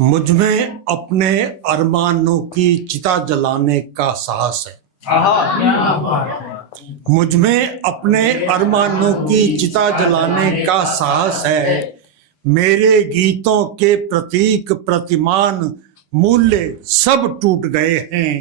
मुझ में अपने अरमानों की चिता जलाने का साहस है। मुझ में अपने अरमानों की चिता जलाने का साहस है। मेरे गीतों के प्रतीक प्रतिमान मूल्य सब टूट गए हैं।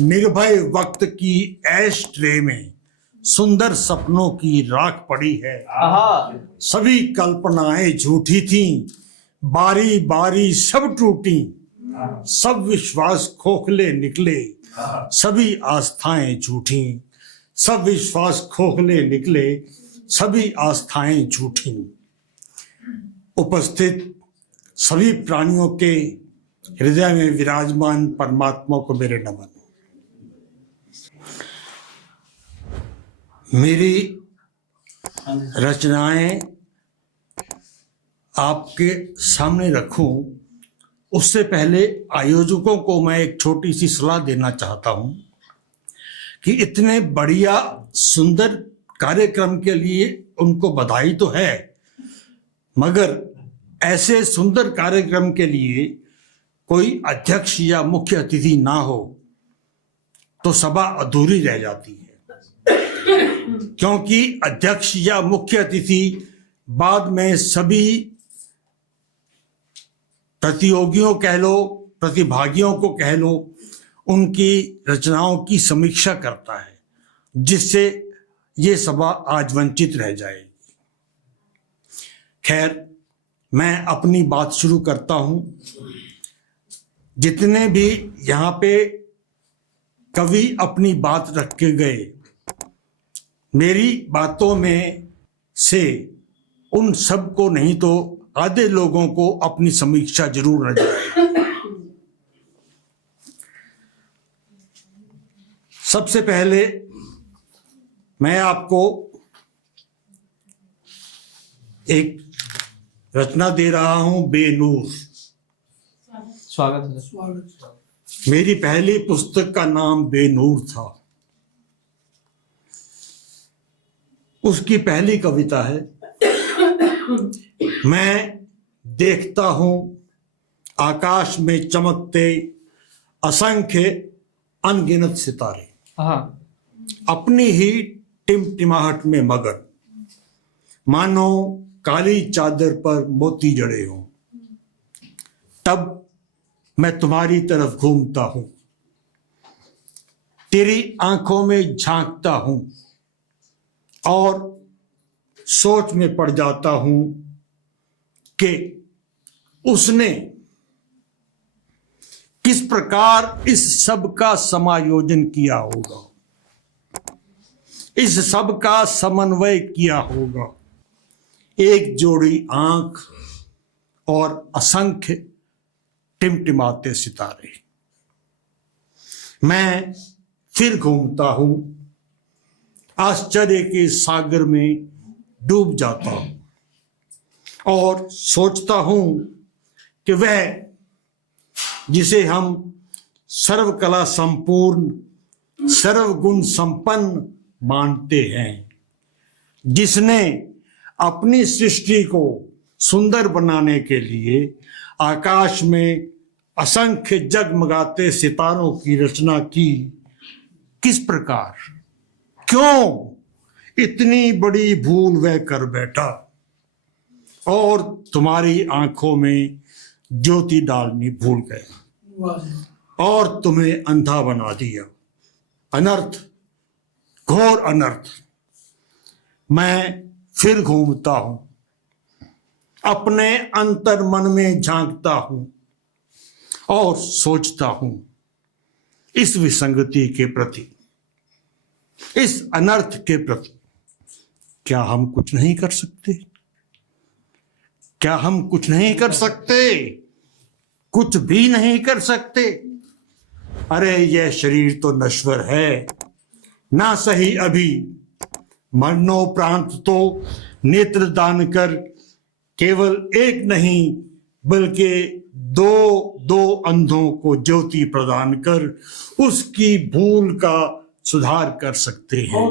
निर्भय वक्त की ऐश ट्रे में सुंदर सपनों की राख पड़ी है। सभी कल्पनाएं झूठी थीं, बारी बारी सब टूटी। सब विश्वास खोखले निकले, सभी आस्थाएं झूठी। सब विश्वास खोखले निकले, सभी आस्थाएं झूठी। उपस्थित सभी प्राणियों के हृदय में विराजमान परमात्मा को मेरे नमन। मेरी रचनाएं आपके सामने रखूं उससे पहले आयोजकों को मैं एक छोटी सी सलाह देना चाहता हूं कि इतने बढ़िया सुंदर कार्यक्रम के लिए उनको बधाई तो है, मगर ऐसे सुंदर कार्यक्रम के लिए कोई अध्यक्ष या मुख्य अतिथि ना हो तो सभा अधूरी रह जाती है। क्योंकि अध्यक्ष या मुख्य अतिथि बाद में सभी प्रतियोगियों कह लो, प्रतिभागियों को कह लो, उनकी रचनाओं की समीक्षा करता है, जिससे ये सभा आज वंचित रह जाएगी। खैर, मैं अपनी बात शुरू करता हूं। जितने भी यहाँ पे कवि अपनी बात रख के गए, मेरी बातों में से उन सब को नहीं तो आधे लोगों को अपनी समीक्षा जरूर नजर आए। सबसे पहले मैं आपको एक रचना दे रहा हूं, बेनूर। स्वागत है। मेरी पहली पुस्तक का नाम बेनूर था। उसकी पहली कविता है, मैं देखता हूं आकाश में चमकते असंख्य अनगिनत सितारे, अपनी ही टिमटिमाहट में मगन, मानो काली चादर पर मोती जड़े हों। तब मैं तुम्हारी तरफ घूमता हूं, तेरी आंखों में झांकता हूं और सोच में पड़ जाता हूं कि उसने किस प्रकार इस सब का समायोजन किया होगा, इस सब का समन्वय किया होगा। एक जोड़ी आंख और असंख्य टिमटिमाते सितारे। मैं फिर घूमता हूं, आश्चर्य के सागर में डूब जाता हूं और सोचता हूं कि वह जिसे हम सर्वकला संपूर्ण, सर्वगुण संपन्न मानते हैं, जिसने अपनी सृष्टि को सुंदर बनाने के लिए आकाश में असंख्य जगमगाते सितारों की रचना की, किस प्रकार, क्यों इतनी बड़ी भूल वह कर बैठा और तुम्हारी आंखों में ज्योति डालनी भूल गया और तुम्हें अंधा बना दिया। अनर्थ, घोर अनर्थ। मैं फिर घूमता हूं, अपने अंतर मन में झांकता हूं और सोचता हूं इस विसंगति के प्रति, इस अनर्थ के प्रति क्या हम कुछ नहीं कर सकते? क्या हम कुछ नहीं कर सकते? कुछ भी नहीं कर सकते? अरे यह शरीर तो नश्वर है, ना सही अभी मरणोपरांत तो नेत्र दान कर केवल एक नहीं बल्कि दो दो अंधों को ज्योति प्रदान कर उसकी भूल का सुधार कर सकते हैं।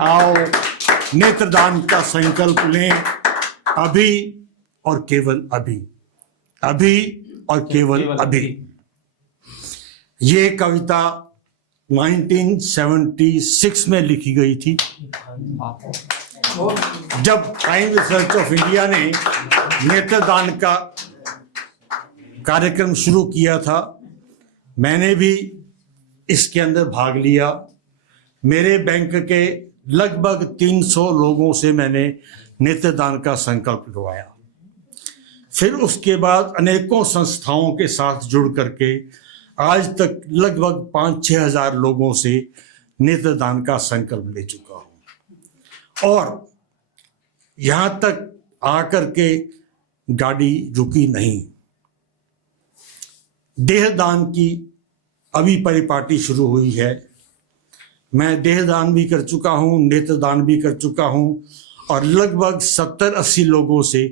आओ नेत्रदान का संकल्प लें, अभी और केवल अभी, अभी और केवल अभी। ये कविता 1976 में लिखी गई थी, जब क्राइम रिसर्च ऑफ इंडिया ने नेत्रदान का कार्यक्रम शुरू किया था। मैंने भी इसके अंदर भाग लिया। मेरे बैंक के लगभग 300 लोगों से मैंने नेत्रदान का संकल्प करवाया। फिर उसके बाद अनेकों संस्थाओं के साथ जुड़ करके आज तक लगभग 5-6 हज़ार लोगों से नेत्रदान का संकल्प ले चुका हूँ। और यहाँ तक आकर के गाड़ी रुकी नहीं। देहदान की अभी परिपाटी शुरू हुई है। मैं देहदान भी कर चुका हूँ, नेत्रदान भी कर चुका हूँ और लगभग 70-80 लोगों से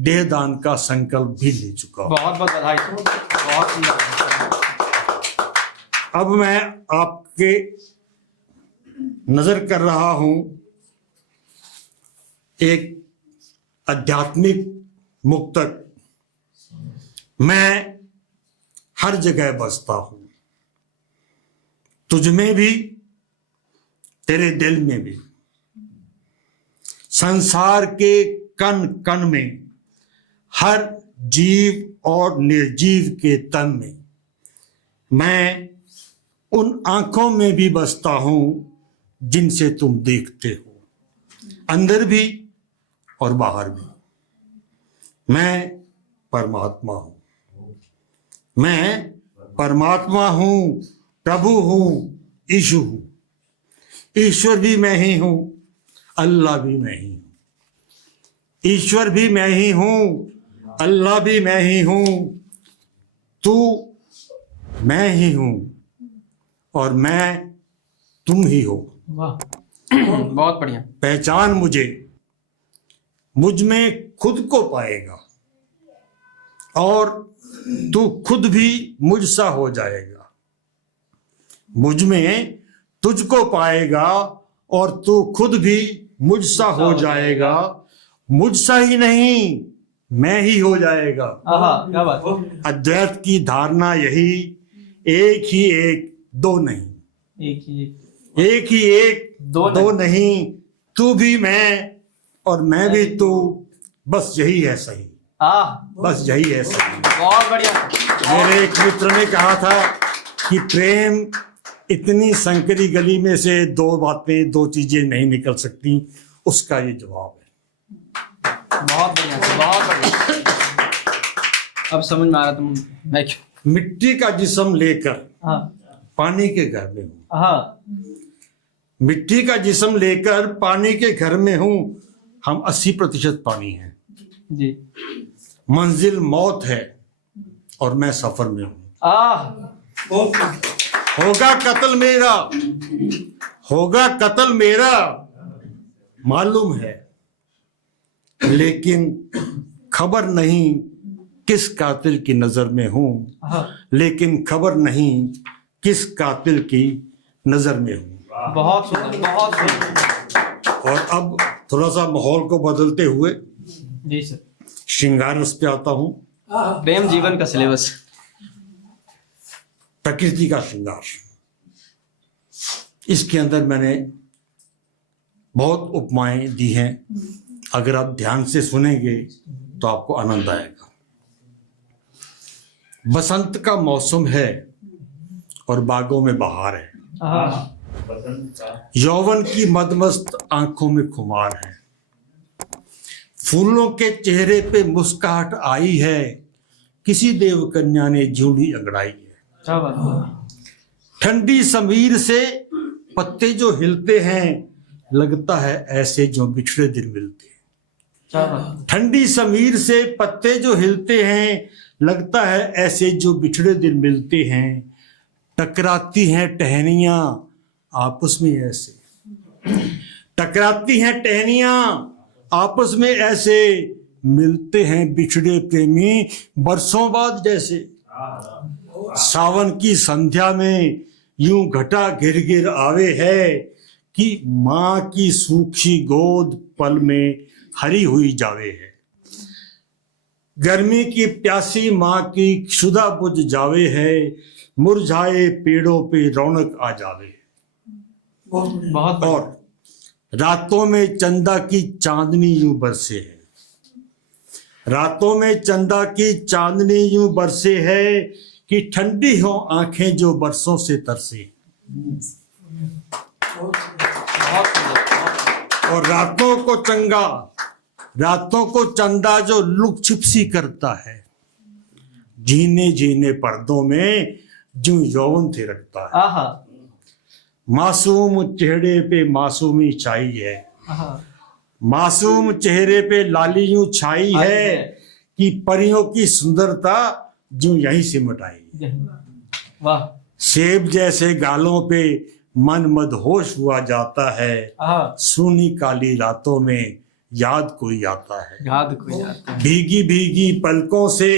देहदान का संकल्प भी ले चुका हूँ। बहुत बहुत बधाई। बहुत ही अब मैं आपके नजर कर रहा हूं एक आध्यात्मिक मुक्तक। मैं हर जगह बसता हूं, तुझ में भी, तेरे दिल में भी, संसार के कण कण में, हर जीव और निर्जीव के तन में। मैं उन आंखों में भी बसता हूं जिनसे तुम देखते हो, अंदर भी और बाहर भी। मैं परमात्मा हूं, मैं परमात्मा हूं, प्रभु हूं, यीशु हूं। ईश्वर भी मैं ही हूं, अल्लाह भी मैं ही हूं। ईश्वर भी मैं ही हूं, अल्लाह भी मैं ही हूं, तू मैं ही हूं और मैं तुम ही हो। वाह, बहुत बढ़िया। पहचान मुझे, मुझ में खुद को पाएगा और तू खुद भी मुझ सा हो जाएगा। मुझ में तुझको पाएगा और तू खुद भी मुझ सा हो जाएगा। मुझ सा ही नहीं, मैं ही हो जाएगा। आहा, क्या बात। अद्वैत की धारणा यही, एक ही एक, दो नहीं। एक ही एक ही एक, दो नहीं। तू भी मैं और मैं भी तू, बस यही है सही। बस यही है सही। बहुत बढ़िया। मेरे एक मित्र ने कहा था कि प्रेम इतनी संकरी गली में से दो बातें, दो चीजें नहीं निकल सकती। उसका ये जवाब है। बहुत बढ़िया, बहुत बढ़िया। अब समझ में आ रहा तुम मैं क्यों। मिट्टी का जिस्म लेकर हाँ पानी के घर में हूं। हाँ, मिट्टी का जिस्म लेकर पानी के घर में हूं। हम 80% पानी हैं जी। मंजिल मौत है और मैं सफर में हूं। होगा कत्ल मेरा, होगा कत्ल मेरा, मालूम है, लेकिन खबर नहीं किस कातिल की नजर में हूं। लेकिन खबर नहीं किस कातिल की नजर में हूं। बहुत सुंदर, बहुत सुंदर। और अब थोड़ा सा माहौल को बदलते हुए जी सर, श्रृंगार रस पे आता हूं। प्रेम जीवन का सिलेबस। प्रकृति का श्रृंगार, इसके अंदर मैंने बहुत उपमाएं दी हैं। अगर आप ध्यान से सुनेंगे तो आपको आनंद आएगा। बसंत का मौसम है और बागों में बहार है। यौवन की मदमस्त आंखों में खुमार है। फूलों के चेहरे पे मुस्कुराहट आई है, किसी देव कन्या ने जूड़ी अंगड़ाई है। क्या बात। ठंडी समीर से पत्ते जो हिलते हैं, लगता है ऐसे जो बिछड़े दिन मिलते हैं। क्या बात। ठंडी समीर से पत्ते जो हिलते हैं, लगता है ऐसे जो बिछड़े दिन मिलते हैं। टकराती हैं टहनियां आपस में ऐसे, टकराती हैं टहनियां आपस में ऐसे, मिलते हैं बिछड़े प्रेमी बरसों बाद जैसे। सावन की संध्या में यूं घटा घिर घिर आवे है, कि माँ की सूखी गोद पल में हरी हुई जावे है। गर्मी की प्यासी माँ की क्षुधा बुझ जावे है, मुरझाए पेड़ों पे रौनक आ जावे। बहुत और रातों में चंदा की चांदनी यूं बरसे है, रातों में चंदा की चांदनी यूं बरसे है कि ठंडी हो आंखें जो बरसों से तरसे। और रातों को चंदा जो लुक छिपसी करता है, जीने जीने पर्दों में जो यौवन थे रखता है। आहा मासूम चेहरे पे मासूमी छाई है, आहा मासूम चेहरे पे लाली यूं छाई है कि परियों की सुंदरता जो यहीं से मिटाई। वाह सेब जैसे गालों पे मन मदहोश हुआ जाता है, आहा सूनी काली रातों में याद कोई आता है। याद कोई आता है। भीगी भीगी पलकों से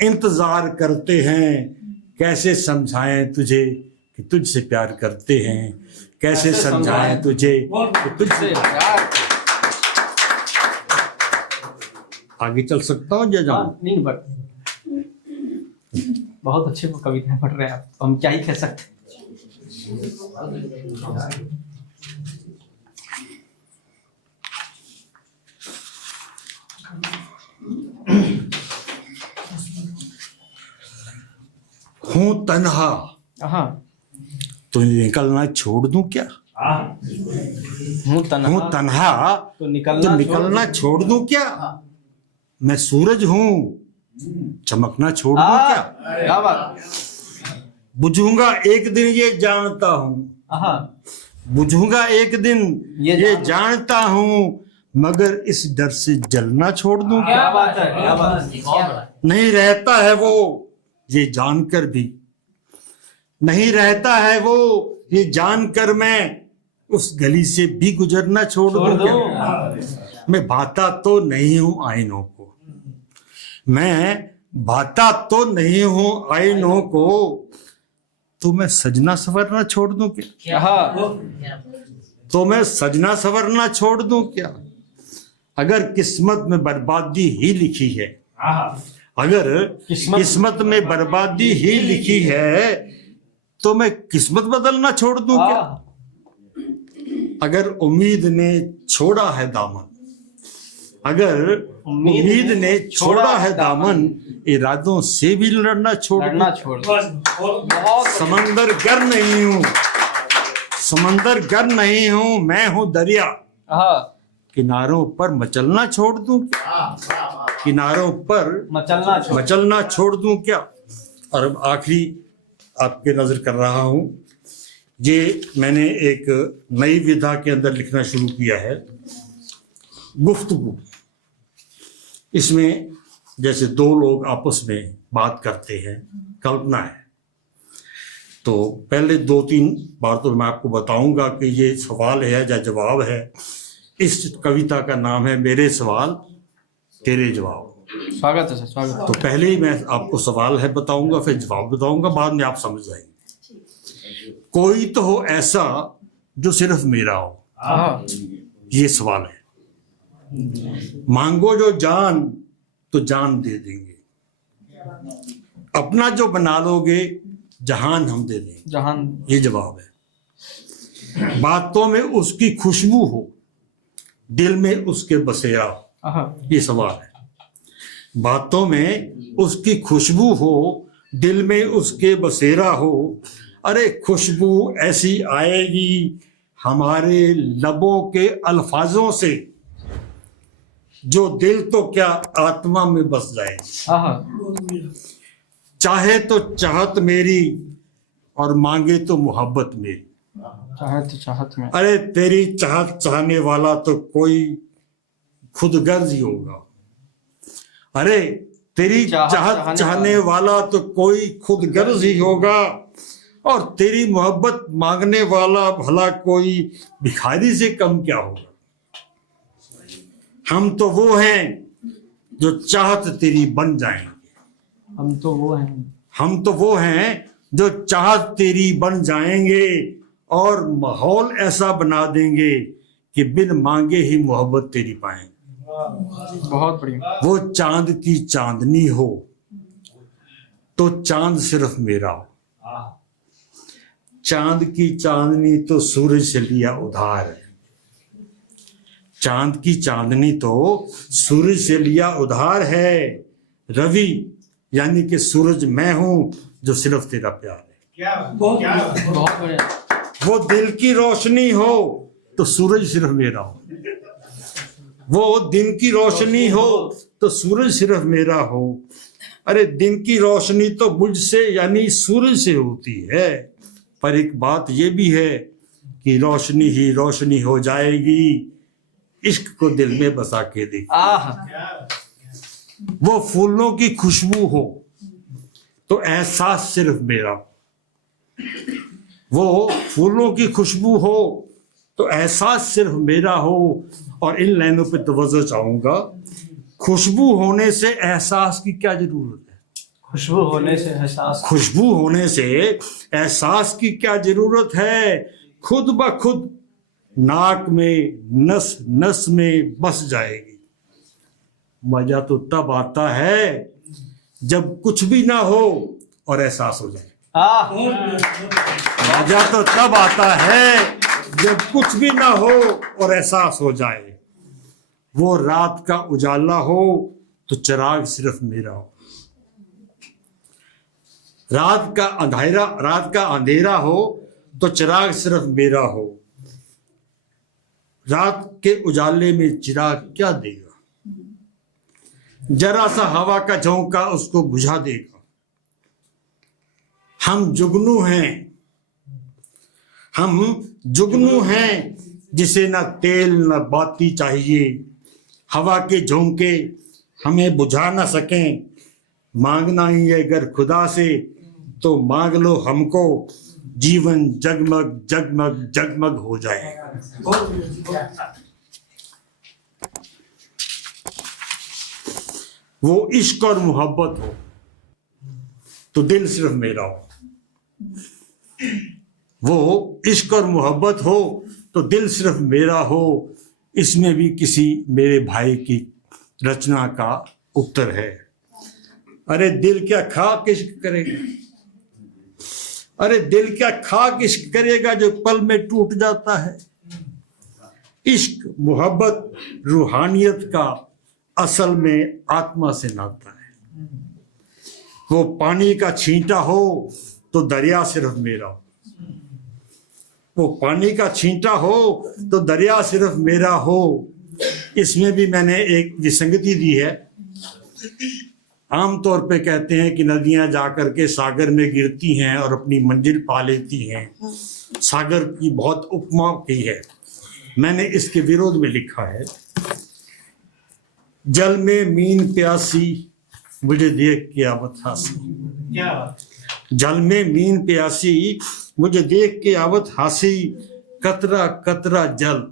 इंतजार करते हैं, कैसे समझाएं तुझे कि तुझसे प्यार करते हैं, कैसे समझाएं तुझे कि तुझसे यार आगे चल सकता हूँ या जाऊं? नहीं बट बहुत अच्छे वो कविताएं पढ़ रहे हैं आप, हम क्या ही कह सकते हैं। हूं तन्हा हाँ तो निकलना छोड़ दूं क्या? हूँ तन्हा तो तो निकलना निकलना छोड़ दूं क्या? मैं सूरज हूं, चमकना छोड़ दूं क्या? क्या बात। बुझूंगा एक दिन ये जानता हूं, हाँ बुझूंगा एक दिन ये ये जानता हूं, मगर इस डर से जलना छोड़ दूं क्या? क्या बात है, क्या बात है। नहीं रहता है वो ये जानकर भी, नहीं रहता है वो ये जानकर मैं उस गली से भी गुजरना छोड़ छोड़ दूं दो। क्या? मैं भाता तो नहीं हूं आईनों को, मैं भाता तो नहीं हूं आईनों को, तो मैं सजना सवरना छोड़ दूं क्या? हाँ तो मैं सजना सवरना छोड़ दूं क्या? अगर किस्मत में बर्बादी ही लिखी है, अगर किस्मत में बर्बादी ही लिखी है, तो मैं किस्मत बदलना छोड़ दूं क्या? अगर उम्मीद ने छोड़ा है दामन, अगर उम्मीद ने छोड़ा है दामन, इरादों से भी लड़ना छोड़ लड़ना दूं। छोड़ दो। समंदर गर नहीं हूं, समंदर गर नहीं हूं, मैं हूं दरिया, हाँ किनारों पर मचलना छोड़ दूं क्या? किनारों पर मचलना छोड़ दूं क्या? और अब आखिरी आपके नजर कर रहा हूं, ये मैंने एक नई विधा के अंदर लिखना शुरू किया है, गुफ्तगू। इसमें जैसे दो लोग आपस में बात करते हैं, कल्पना है, तो पहले 2-3 बार तो मैं आपको बताऊंगा कि ये सवाल है या जवाब है। इस कविता का नाम है मेरे सवाल तेरे जवाब। स्वागत है सर, स्वागत है। तो पहले ही मैं आपको सवाल है बताऊंगा, फिर जवाब बताऊंगा, बाद में आप समझ जाएंगे। कोई तो हो ऐसा जो सिर्फ मेरा हो, हाँ ये सवाल है। मांगो जो जान तो जान दे देंगे, अपना जो बना लोगे जहान हम दे देंगे, जहान। ये जवाब है। बातों में उसकी खुशबू हो, दिल में उसके बसेरा, ये सवाल है। बातों में उसकी खुशबू हो, दिल में उसके बसेरा हो, अरे खुशबू ऐसी आएगी हमारे लबों के अल्फाजों से, जो दिल तो क्या आत्मा में बस जाएगी। चाहे तो चाहत मेरी और मांगे तो मोहब्बत मेरी, चाहे तो चाहत में। अरे तेरी चाहत चाहने वाला तो कोई खुदगर्ज ही होगा, अरे तेरी चाहत चाहने वाला तो कोई खुदगर्ज ही होगा, और तेरी मोहब्बत मांगने वाला भला कोई भिखारी से कम क्या होगा। हम तो वो हैं जो चाहत तेरी बन जाएंगे, हम तो वो हैं, हम तो वो हैं जो चाहत तेरी बन जाएंगे, और माहौल ऐसा बना देंगे कि बिन मांगे ही मोहब्बत तेरी पाएंगे। बहुत बढ़िया। वो चांद की चांदनी हो तो चांद सिर्फ मेरा हो, चांद की चांदनी तो सूरज से लिया उधार है, चांद की चांदनी तो सूरज से लिया उधार है। रवि यानी कि सूरज मैं हूं जो सिर्फ तेरा प्यार है। बहुत बढ़िया। वो दिल की रोशनी हो तो सूरज सिर्फ मेरा हो, वो दिन की रोशनी हो तो सूरज सिर्फ मेरा हो। अरे दिन की रोशनी तो मुझसे यानी सूरज से होती है, पर एक बात ये भी है कि रोशनी ही रोशनी हो जाएगी इश्क को दिल में बसा के देख। वो फूलों की खुशबू हो तो एहसास सिर्फ मेरा, वो फूलों की खुशबू हो तो एहसास सिर्फ मेरा हो। और इन लाइनों पे तवज्जो चाहूंगा, खुशबू होने से एहसास की क्या जरूरत है? खुशबू होने से एहसास, खुशबू होने से एहसास की क्या जरूरत है? खुद ब खुद नाक में नस नस में बस जाएगी। मजा तो तब आता है जब कुछ भी ना हो और एहसास हो जाए। मजा तो तब आता है जब कुछ भी ना हो और एहसास हो जाए। वो रात का उजाला हो तो चिराग सिर्फ मेरा हो, रात का अंधेरा हो तो चिराग सिर्फ मेरा हो। रात के उजाले में चिराग क्या देगा? जरा सा हवा का झोंका उसको बुझा देगा। हम जुगनू हैं जिसे ना तेल ना बाती चाहिए। हवा के झोंके हमें बुझा ना सकें। मांगना ही है अगर खुदा से तो मांग लो हमको, जीवन जगमग जगमग जगमग हो जाएगा। वो इश्क और मोहब्बत हो तो दिल सिर्फ मेरा हो, वो इश्क और मोहब्बत हो तो दिल सिर्फ मेरा हो। इसमें भी किसी मेरे भाई की रचना का उत्तर है। अरे दिल क्या खाक इश्क करेगा, अरे दिल क्या खाक इश्क करेगा जो पल में टूट जाता है। इश्क मोहब्बत रूहानियत का असल में आत्मा से नाता है। वो पानी का छींटा हो तो दरिया सिर्फ मेरा हो, वो पानी का छींटा हो तो दरिया सिर्फ मेरा हो। इसमें भी मैंने एक विसंगति दी है। आमतौर पे कहते हैं कि नदियां जाकर के सागर में गिरती हैं और अपनी मंजिल पा लेती हैं, सागर की बहुत उपमा की है। मैंने इसके विरोध में लिखा है, जल में मीन प्यासी मुझे देख के आवत हासी। जल में मीन प्यासी मुझे देख के आवत हासी। कतरा कतरा जल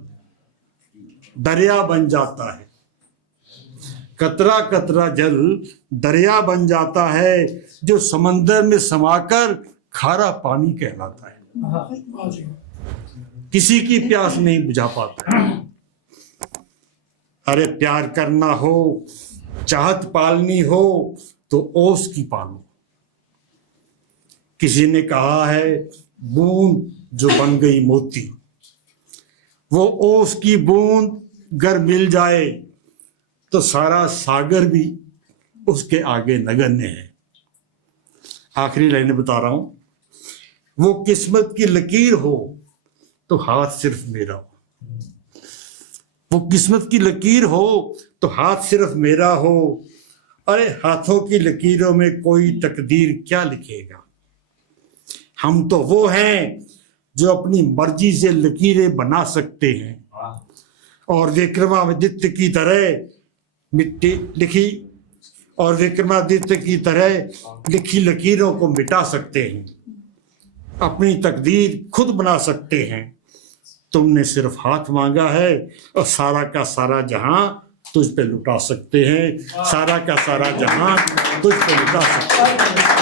दरिया बन जाता है, कतरा कतरा जल दरिया बन जाता है, जो समंदर में समाकर खारा पानी कहलाता है। किसी की प्यास नहीं बुझा पाता। अरे प्यार करना हो, चाहत पालनी हो तो ओस की पालो। किसी ने कहा है बूंद जो बन गई मोती, वो ओस की बूंद गर मिल जाए तो सारा सागर भी उसके आगे नगण्य है। आखिरी लाइन बता रहा हूं, वो किस्मत की लकीर हो तो हाथ सिर्फ मेरा हो, वो किस्मत की लकीर हो तो हाथ सिर्फ मेरा हो। अरे हाथों की लकीरों में कोई तकदीर क्या लिखेगा? हम तो वो हैं जो अपनी मर्जी से लकीरें बना सकते हैं, और विक्रमादित्य की तरह विक्रमादित्य की तरह लिखी लकीरों को मिटा सकते हैं, अपनी तकदीर खुद बना सकते हैं। तुमने सिर्फ हाथ मांगा है और सारा का सारा जहां तुझ पे लुटा सकते हैं, सारा का सारा जहां तुझ पे लुटा सकते हैं।